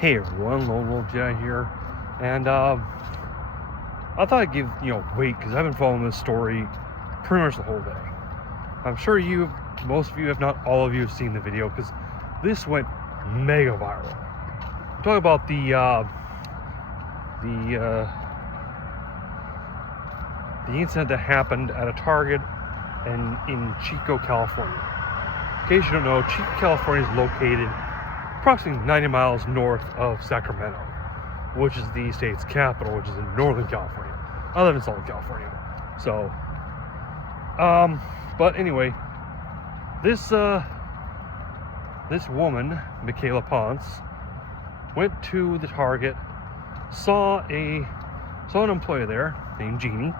Hey everyone, Lone Wolf Jedi here, and I thought I'd give wait because I've been following this story pretty much the whole day. I'm sure most of you, if not all of you, have seen the video because this went mega viral. I'm talking about the incident that happened at a Target in Chico, California. In case you don't know, Chico, California is located approximately 90 miles north of Sacramento, which is the state's capital, which is in Northern California. I live in Southern California. So, but anyway, this woman, Micela Ponce, went to the Target, saw an employee there named Jeanie,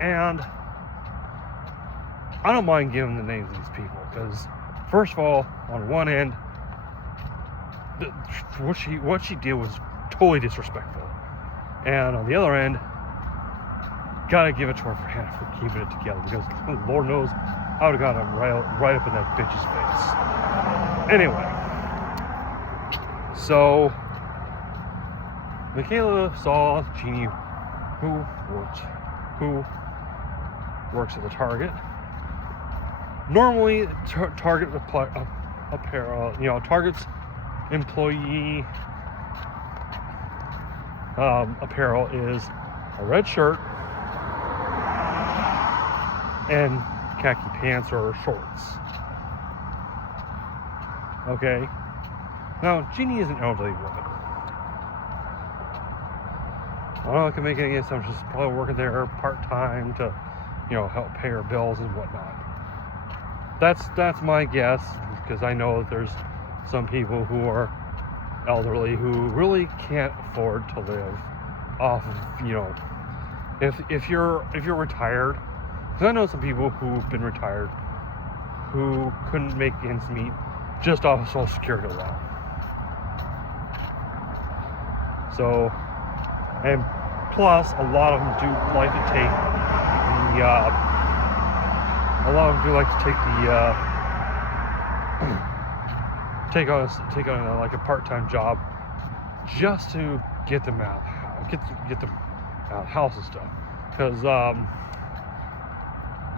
and I don't mind giving the names of these people because, first of all, on one end, what she did was totally disrespectful, and on the other end, gotta give it to her for keeping it together because Lord knows I would have got him right up in that bitch's face. Anyway, so Micela saw Jeanie, who works at the Target. Normally, Target apparel, Target's employee apparel is a red shirt and khaki pants or shorts. Okay. Now, Jeanie is an elderly woman. I don't know if I can make any assumptions. She's probably working there part-time to, help pay her bills and whatnot. That's my guess, because I know that there's some people who are elderly who really can't afford to live off of, if you're retired, because I know some people who've been retired who couldn't make ends meet just off of Social Security alone. So, and plus a lot of them do like to take take on like a part-time job just to get them out, get them out of the house and stuff. Because I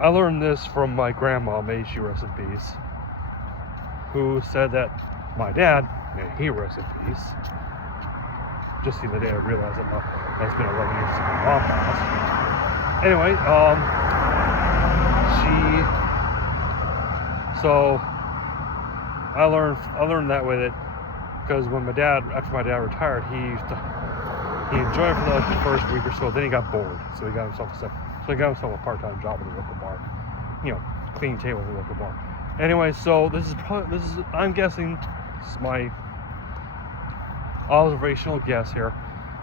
learned this from my grandma, may she rest in peace, who said that my dad, may he rest in peace, just the other day I realized that it's been 11 years since my mom passed. Anyway, so I learned that way, that because after my dad retired, he enjoyed it for like the first week or so. Then he got bored, so he got himself a part-time job at a local bar, cleaning tables at a local bar. Anyway, so I'm guessing, this is my observational guess here.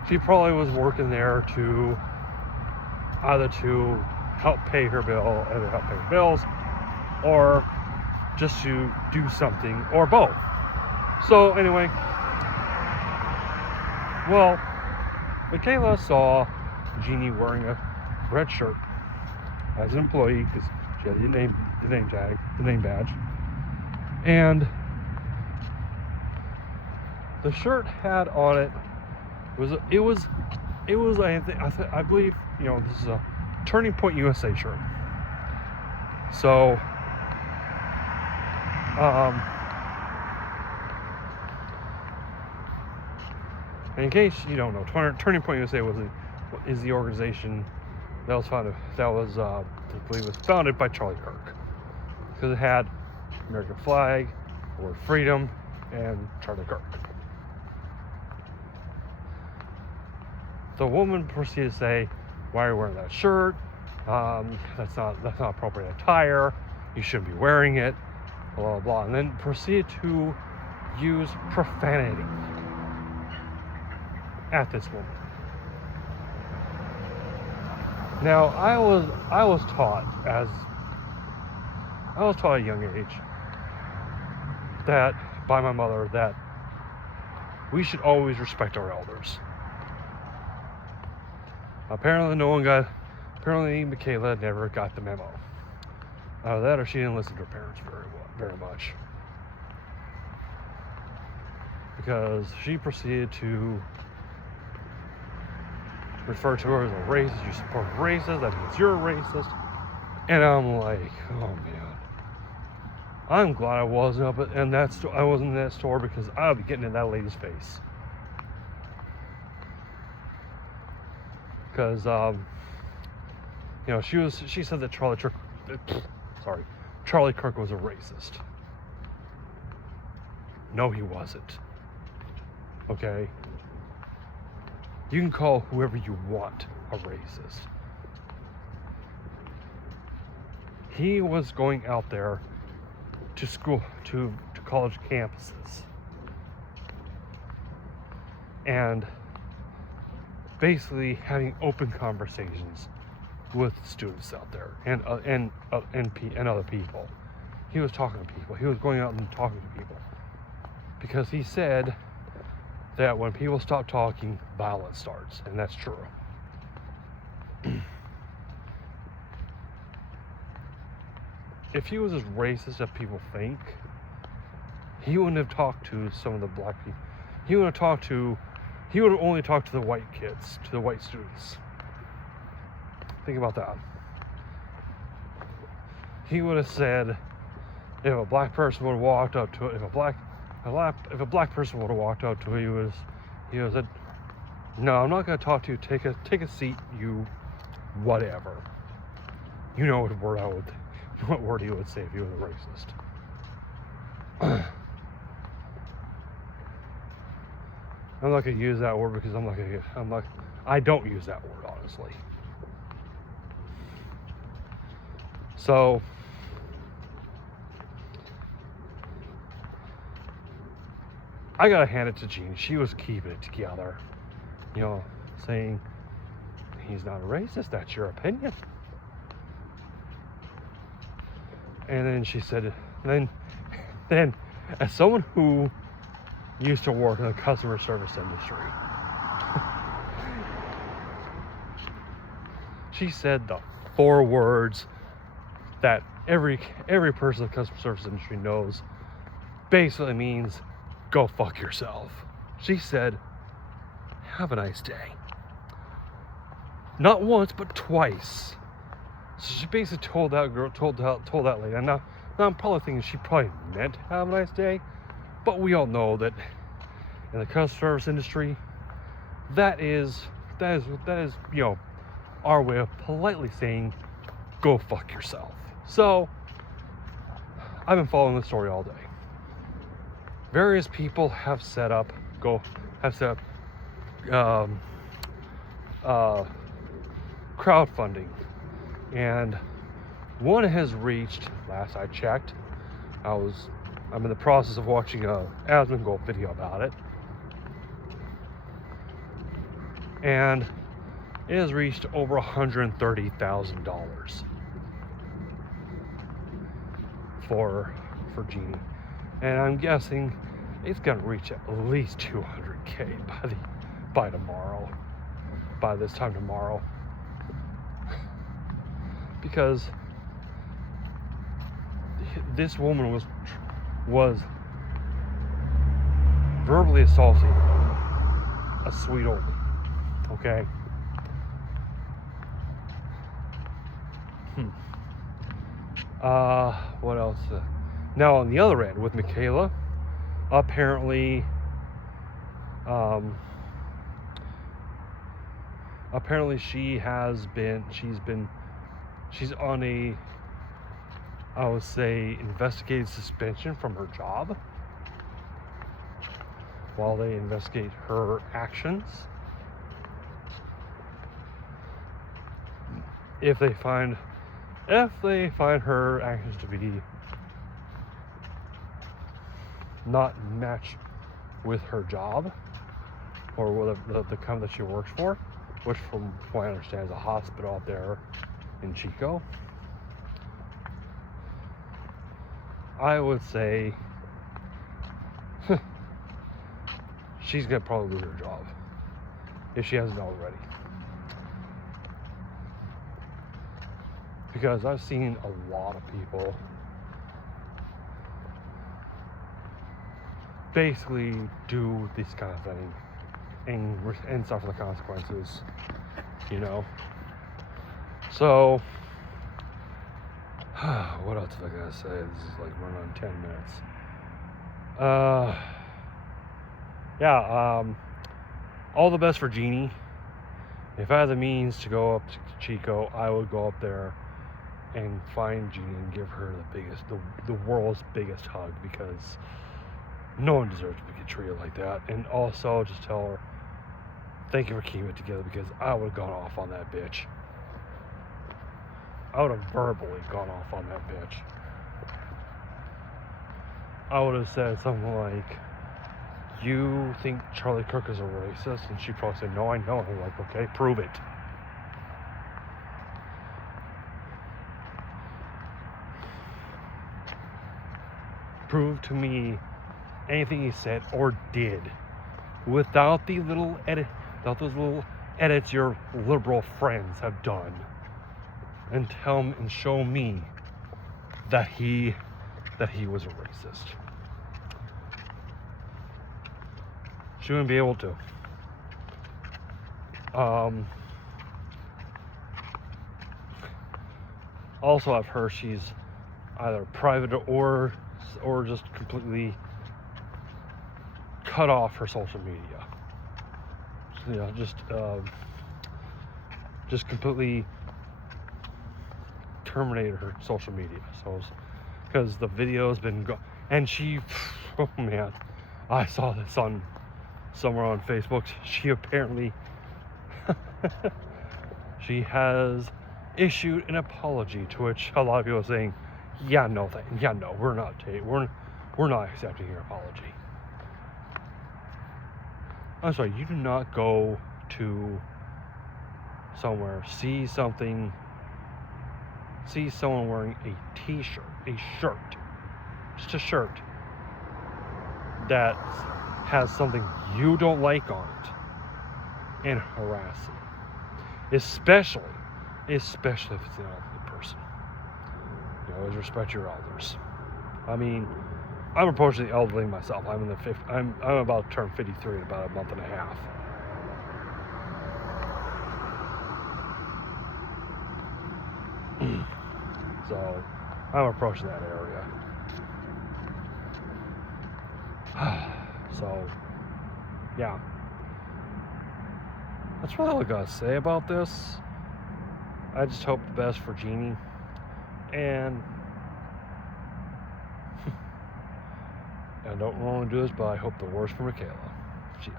She probably was working there to either to help pay her bills, or just to do something, or both. So anyway, well, Micela saw Jeanie wearing a red shirt as an employee because she had the name tag, the name badge, and the shirt had on it I believe this is a Turning Point USA shirt. So in case you don't know, Turning Point USA is the organization that was founded. I believe, was founded by Charlie Kirk, because it had American flag, the word freedom, and Charlie Kirk. The woman proceeded to say, "Why are you wearing that shirt? That's not appropriate attire. You shouldn't be wearing it." Blah blah blah, and then proceeded to use profanity at this woman. Now, I was taught at a young age that by my mother that we should always respect our elders. Apparently Micela never got the memo. That, or she didn't listen to her parents very much. because she proceeded to refer to her as a racist. You support racists, that means you're a racist. And I'm like, oh man. I'm glad I wasn't up in that I wasn't in that store, because I'll be getting in that lady's face. Because she said that Charlie Kirk was a racist. No, he wasn't. Okay? You can call whoever you want a racist. He was going out there to school, to college campuses, and basically having open conversations with students out there and other people. He was talking to people. He was going out and talking to people, because he said that when people stop talking, violence starts, and that's true. If he was as racist as people think, he wouldn't have talked to some of the black people. He would have only talked to the white kids, to the white students. Think about that. He would have said, if a black person would have walked up to it, if a black person would have walked up to it, he would have said, no, I'm not going to talk to you. Take a seat, you whatever. You know what word he would say if he was a racist. I'm not going to use that word because I don't use that word, honestly. So, I gotta hand it to Jeanie. She was keeping it together. Saying, he's not a racist, that's your opinion. And then she said, then as someone who used to work in the customer service industry, she said the 4 words that every person in the customer service industry knows, basically means, go fuck yourself. She said, have a nice day. Not once, but twice. So she basically told that lady. And now I'm probably thinking she probably meant have a nice day, but we all know that in the customer service industry, that is our way of politely saying, go fuck yourself. So I've been following the story all day. Various people have set up crowdfunding, and one has reached, last I checked, I'm in the process of watching a Asmongold video about it, and it has reached over $130,000 for Jeanie, and I'm guessing it's gonna reach at least 200K by tomorrow, by this time tomorrow, because this woman was verbally assaulting a sweet old lady. Okay. What else? Now on the other end with Micela, apparently she's on a, I would say, investigated suspension from her job while they investigate her actions. If they find her actions to be not matched with her job or with the company that she works for, which from what I understand is a hospital out there in Chico, I would say she's gonna probably lose her job if she hasn't already. Because I've seen a lot of people basically do this kind of thing and suffer the consequences, you know. So what else am I gonna say? This is like running on 10 minutes. All the best for Jeanie. If I had the means to go up to Chico, I would go up there and find Jeanie and give her the world's biggest hug, because no one deserves to get treated like that. And also just tell her thank you for keeping it together, because I would have gone off on that bitch. I would have verbally gone off on that bitch. I would have said something like, you think Charlie Kirk is a racist? And she'd probably say, no, I know. And I'm like, okay, prove it. Prove to me anything he said or did without the little edit, without those little edits your liberal friends have done, and tell me and show me that he was a racist. She wouldn't be able to. Also, I've heard she's either private or just completely cut off her social media. You know, just completely terminated her social media. So, because the video's been and she, oh man, I saw this on somewhere on Facebook. She apparently she has issued an apology, to which a lot of people are saying, yeah, no, we're not accepting your apology. I'm sorry, you do not go to somewhere, see someone wearing a t-shirt, just a shirt that has something you don't like on it, and harass it. Especially if it's an elderly person. You always respect your elders. I mean, I'm approaching the elderly myself. I'm about to turn 53 in about a month and a half. So I'm approaching that area. So yeah, that's really all I gotta say about this. I just hope the best for Jeanie, and I don't want to do this, but I hope the worst for Micela.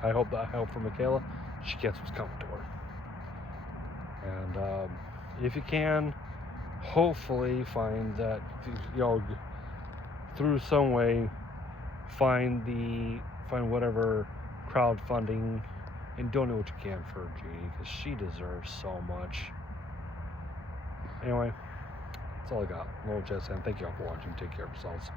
I hope for Micela, she gets what's coming to her. And if you can, hopefully find that, you know, through some way, find whatever crowdfunding and donate what you can for Jeanie, because she deserves so much. Anyway, that's all I got. Lord Jess, and thank you all for watching. Take care of yourselves.